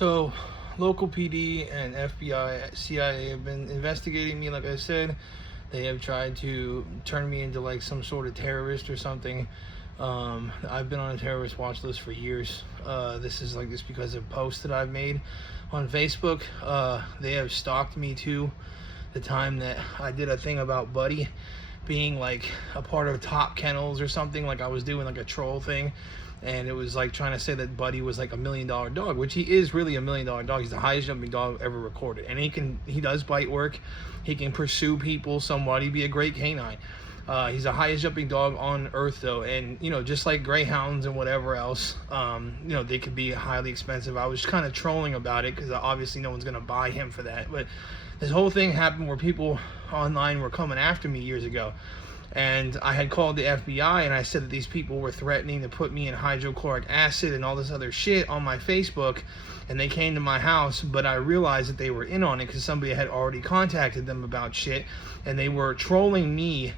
So, local PD and FBI, CIA have been investigating me. Like I said, they have tried to turn me into like some sort of terrorist or something. I've been on a terrorist watch list for years. This is like this because of posts that I've made on Facebook. They have stalked me too. The time that I did a thing about Buddy being like a part of Top Kennels or something, like I was doing like a troll thing, and it was like trying to say that Buddy was like $1 million dog, which he is really $1 million dog. He's the highest jumping dog ever recorded, and he does bite work. He can pursue people somewhat. He'd be a great canine. He's the highest jumping dog on earth though, and just like greyhounds and whatever else, they could be highly expensive. I was kind of trolling about it because obviously no one's gonna buy him for that, but this whole thing happened where people online were coming after me years ago, and I had called the FBI and I said that these people were threatening to put me in hydrochloric acid and all this other shit on my Facebook, and they came to my house, but I realized that they were in on it because somebody had already contacted them about shit, and they were trolling me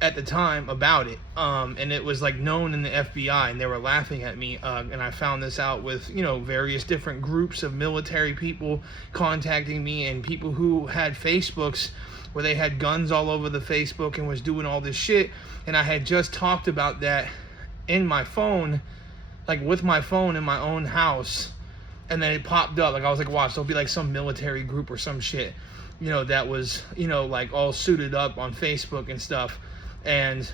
at the time about it, and it was like known in the FBI, and they were laughing at me, and I found this out with various different groups of military people contacting me, and people who had Facebooks where they had guns all over the Facebook and was doing all this shit, and I had just talked about that in my phone, like with my phone in my own house, and then it popped up. Like I was like, watch, there'll be like some military group or some shit, that was like all suited up on Facebook and stuff, and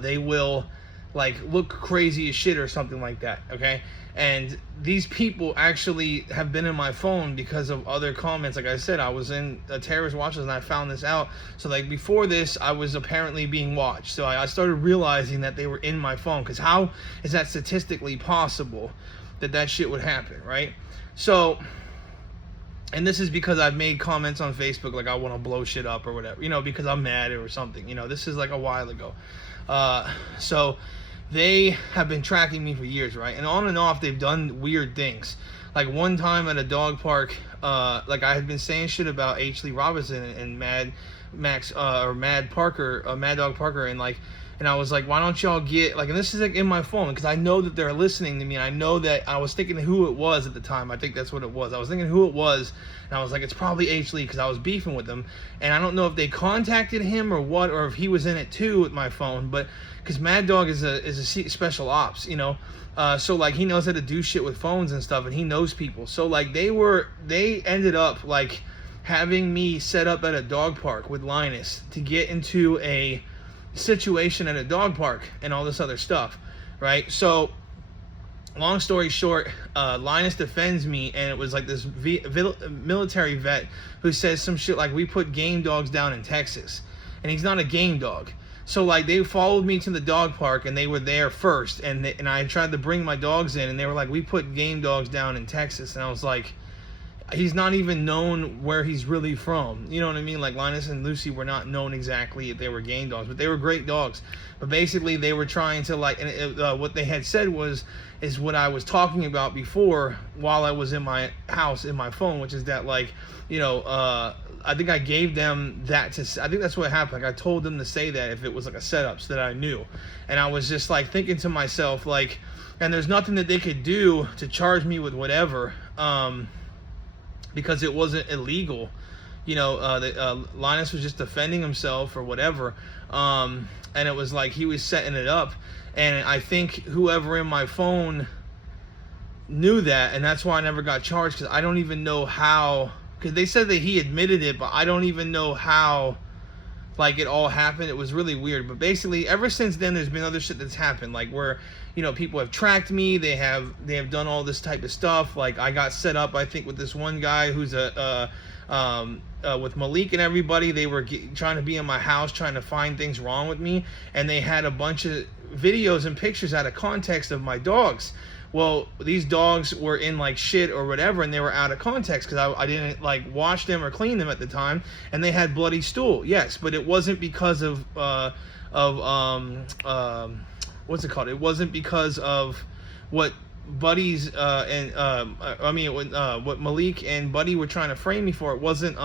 they will like look crazy as shit or something like that, okay? And these people actually have been in my phone because of other comments. Like I said, I was in a terrorist watch list and I found this out. So like before this, I was apparently being watched. So I started realizing that they were in my phone, because how is that statistically possible that shit would happen, right? So, and this is because I've made comments on Facebook like I want to blow shit up or whatever, because I'm mad or something. This is like a while ago. So they have been tracking me for years, right? And on and off, they've done weird things. Like one time at a dog park, like I had been saying shit about H. Lee Robinson and Mad Dog Parker, and I was like, why don't y'all get, like, and this is like in my phone, because I know that they're listening to me, and I know that I was thinking who it was at the time. I think that's what it was. I was thinking who it was, and I was like, it's probably H. Lee, because I was beefing with him, and I don't know if they contacted him or what, or if he was in it too with my phone, but because Mad Dog is a special ops, so like he knows how to do shit with phones and stuff, and he knows people. So like they ended up like having me set up at a dog park with Linus to get into a situation at a dog park and all this other stuff, right? So long story short, Linus defends me, and it was like this military vet who says some shit like, we put game dogs down in Texas, and he's not a game dog. So like they followed me to the dog park, and they were there first, and I tried to bring my dogs in, and they were like, we put game dogs down in Texas, and I was like, he's not even known where he's really from. You know what I mean? Like Linus and Lucy were not known exactly if they were game dogs, but they were great dogs. But basically they were trying to like, and what they had said is what I was talking about before while I was in my house in my phone, which is that like, I think I gave them that I think that's what happened. Like I told them to say that if it was like a setup so that I knew. And I was just like thinking to myself like, and there's nothing that they could do to charge me with whatever, because it wasn't illegal. Linus was just defending himself or whatever, and it was like he was setting it up, and I think whoever in my phone knew that, and that's why I never got charged, because I don't even know how, because they said that he admitted it, but I don't even know how like it all happened. It was really weird. But basically ever since then there's been other shit that's happened, like where people have tracked me, they have done all this type of stuff. Like I got set up, I think, with this one guy who's with Malik and everybody. They were trying to be in my house, trying to find things wrong with me, and they had a bunch of videos and pictures out of context of my dogs. Well, these dogs were in like shit or whatever, and they were out of context because I didn't like wash them or clean them at the time, and they had bloody stool. Yes, but it wasn't because of what's it called? It wasn't because of what Buddy's what Malik and Buddy were trying to frame me for. It wasn't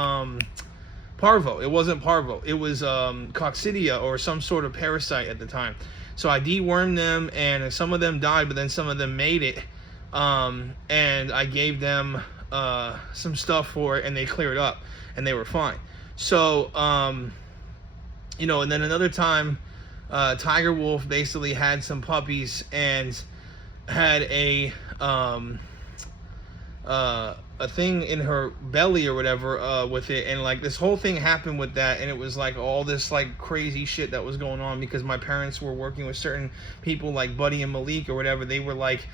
parvo. It wasn't parvo. It was coccidia or some sort of parasite at the time. So I dewormed them, and some of them died, but then some of them made it. and I gave them some stuff for it, and they cleared up, and they were fine. So, you know, and then another time, Tiger Wolf basically had some puppies and had a thing in her belly or whatever with it, and like this whole thing happened with that, and it was like all this like crazy shit that was going on because my parents were working with certain people like Buddy and Malik or whatever. They were like,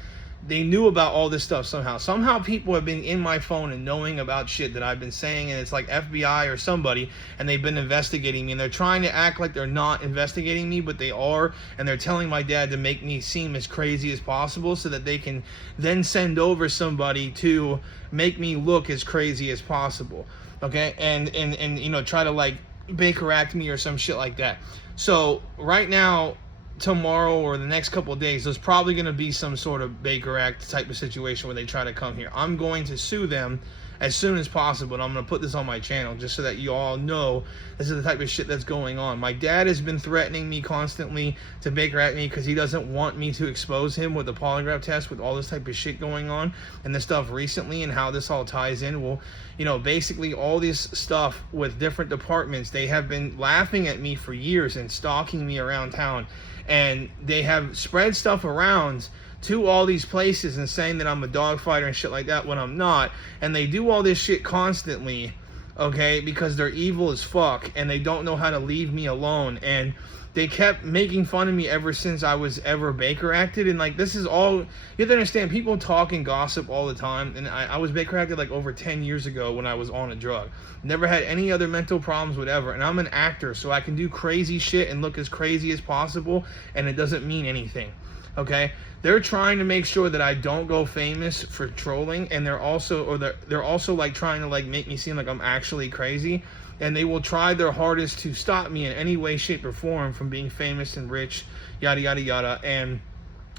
they knew about all this stuff somehow people have been in my phone and knowing about shit that I've been saying, and it's like FBI or somebody, and they've been investigating me, and they're trying to act like they're not investigating me, but they are, and they're telling my dad to make me seem as crazy as possible so that they can then send over somebody to make me look as crazy as possible, okay, and you know, try to like Baker Act me or some shit like that. So right now, tomorrow or the next couple of days, there's probably going to be some sort of Baker Act type of situation where they try to come here. I'm going to sue them as soon as possible, and I'm going to put this on my channel just so that you all know this is the type of shit that's going on. My dad has been threatening me constantly to Baker Act me because he doesn't want me to expose him with the polygraph test with all this type of shit going on and the stuff recently and how this all ties in. Well, you know, basically all this stuff with different departments, they have been laughing at me for years and stalking me around town, and they have spread stuff around to all these places and saying that I'm a dog fighter and shit like that when I'm not. And they do all this shit constantly, okay, because they're evil as fuck and they don't know how to leave me alone. And they kept making fun of me ever since I was ever Baker Acted. And like, this is all, you have to understand, people talk and gossip all the time. And I was Baker Acted like over 10 years ago when I was on a drug. Never had any other mental problems, whatever. And I'm an actor, so I can do crazy shit and look as crazy as possible, and it doesn't mean anything, okay? They're trying to make sure that I don't go famous for trolling, and they're also like trying to like make me seem like I'm actually crazy, and they will try their hardest to stop me in any way, shape, or form from being famous and rich, yada yada yada, and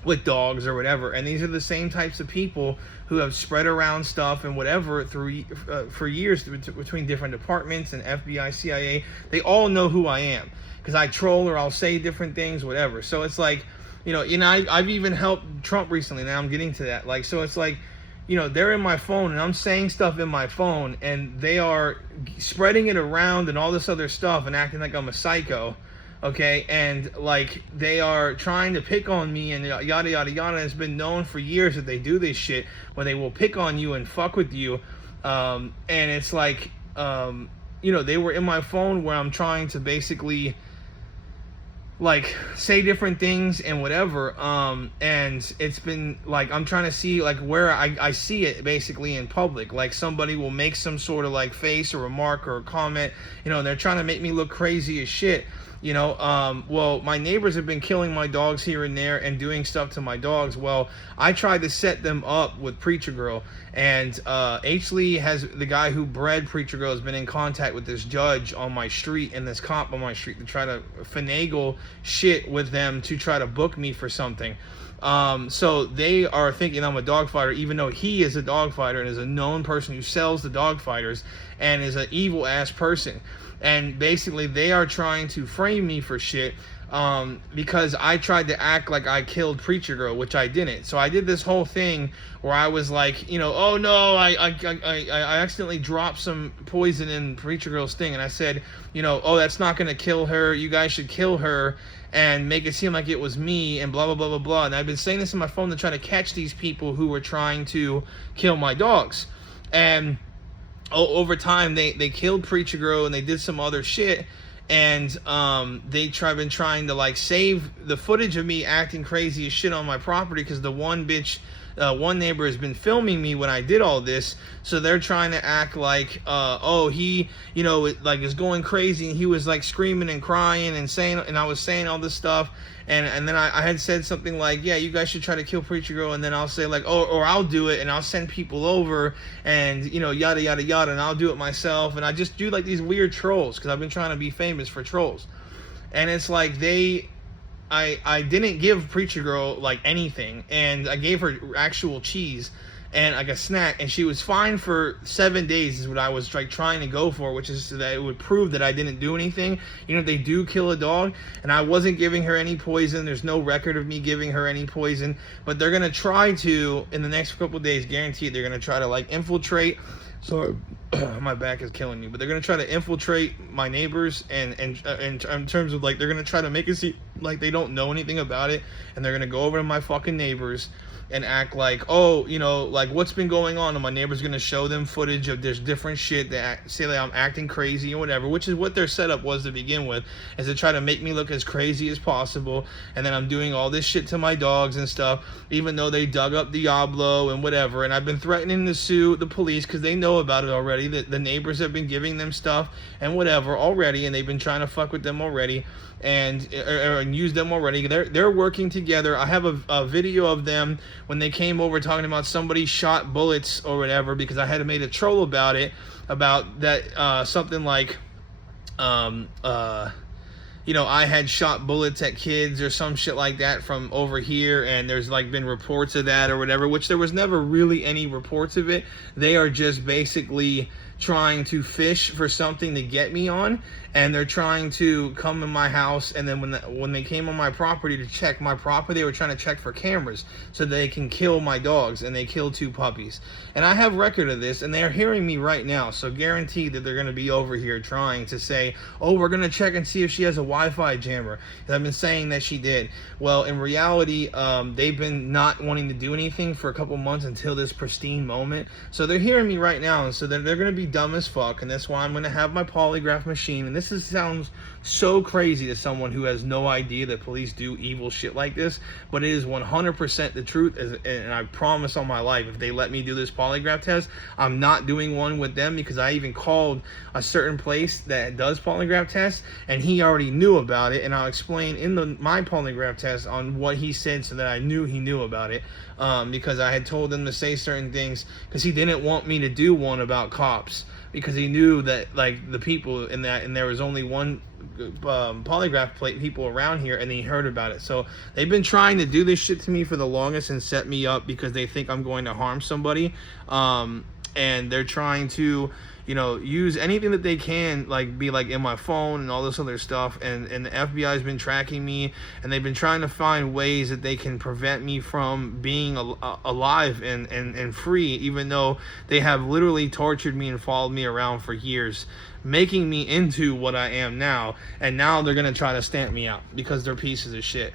with dogs or whatever. And these are the same types of people who have spread around stuff and whatever through for years between different departments and FBI, CIA. They all know who I am because I troll or I'll say different things, whatever. So it's like, you know, I've even helped Trump recently. Now I'm getting to that. Like, so it's like, you know, they're in my phone and I'm saying stuff in my phone and they are spreading it around and all this other stuff and acting like I'm a psycho, okay? And like, they are trying to pick on me and yada yada yada. It's been known for years that they do this shit when they will pick on you and fuck with you. And it's like, you know, they were in my phone where I'm trying to basically like say different things and whatever, and it's been like, I'm trying to see like where I see it basically in public, like somebody will make some sort of like face or remark or a comment, you know, and they're trying to make me look crazy as shit, you know. Well, my neighbors have been killing my dogs here and there and doing stuff to my dogs. Well, I tried to set them up with Preacher Girl, and H. Lee has, the guy who bred Preacher Girl, has been in contact with this judge on my street and this cop on my street to try to finagle shit with them to try to book me for something. So they are thinking I'm a dog fighter, even though he is a dog fighter and is a known person who sells the dog fighters and is an evil ass person. And basically they are trying to frame me for shit, because I tried to act like I killed Preacher Girl, which I didn't. So I did this whole thing where I was like, you know, oh no, I accidentally dropped some poison in Preacher Girl's thing, and I said, you know, oh, that's not gonna kill her, you guys should kill her and make it seem like it was me and blah blah blah blah blah. And I've been saying this on my phone to try to catch these people who were trying to kill my dogs. And over time they killed Preacher Girl and they did some other shit, and been trying to like save the footage of me acting crazy as shit on my property, because the one neighbor has been filming me when I did all this, so they're trying to act like, oh, he, you know, like is going crazy, and he was like screaming and crying and saying, and I was saying all this stuff, and then I had said something like, yeah, you guys should try to kill Preacher Girl, and then I'll say like, oh, or I'll do it, and I'll send people over, and you know, yada yada yada, and I'll do it myself, and I just do like these weird trolls, because I've been trying to be famous for trolls. And it's like I didn't give Preacher Girl like anything, and I gave her actual cheese, and like a snack, and she was fine for 7 days is what I was like trying to go for, which is so that it would prove that I didn't do anything. You know, they do kill a dog, and I wasn't giving her any poison. There's no record of me giving her any poison, but they're gonna try to, in the next couple of days, guaranteed, they're gonna try to like infiltrate. So my back is killing me, but they're gonna try to infiltrate my neighbors, and in terms of like, they're gonna try to make it seem like they don't know anything about it, and they're gonna go over to my fucking neighbors and act like, oh, you know, like what's been going on, and my neighbor's gonna show them footage of there's different shit that say that I'm acting crazy or whatever, which is what their setup was to begin with, is to try to make me look as crazy as possible, and then I'm doing all this shit to my dogs and stuff, even though they dug up Diablo and whatever, and I've been threatening to sue the police because they know about it already, that the neighbors have been giving them stuff and whatever already, and they've been trying to fuck with them already, and use them already. They're working together. I have a video of them when they came over talking about somebody shot bullets or whatever, because I had made a troll about it, about that something like you know, I had shot bullets at kids or some shit like that from over here, and there's like been reports of that or whatever, which there was never really any reports of it. They are just basically trying to fish for something to get me on, and they're trying to come in my house, and then when they came on my property to check my property, they were trying to check for cameras so they can kill my dogs, and they killed 2 puppies. And I have record of this, and they're hearing me right now, so guaranteed that they're going to be over here trying to say, oh, we're going to check and see if she has a Wi-Fi jammer. I've been saying that she did. Well, in reality, they've been not wanting to do anything for a couple months until this pristine moment, so they're hearing me right now, and so they're going to be dumb as fuck, and that's why I'm going to have my polygraph machine. And this sounds so crazy to someone who has no idea that police do evil shit like this, but it is 100% the truth, and I promise on my life, if they let me do this polygraph test, I'm not doing one with them, because I even called a certain place that does polygraph tests, and he already knew about it, and I'll explain in my polygraph test on what he said, so that I knew he knew about it, because I had told him to say certain things, because he didn't want me to do one about cops, because he knew that like the people in that, and there was only one polygraph plate people around here, and he heard about it. So they've been trying to do this shit to me for the longest and set me up because they think I'm going to harm somebody, and they're trying to, you know, use anything that they can, like be like in my phone and all this other stuff, and the FBI has been tracking me, and they've been trying to find ways that they can prevent me from being alive and free, even though they have literally tortured me and followed me around for years, making me into what I am now, and now they're gonna try to stamp me out because they're pieces of shit.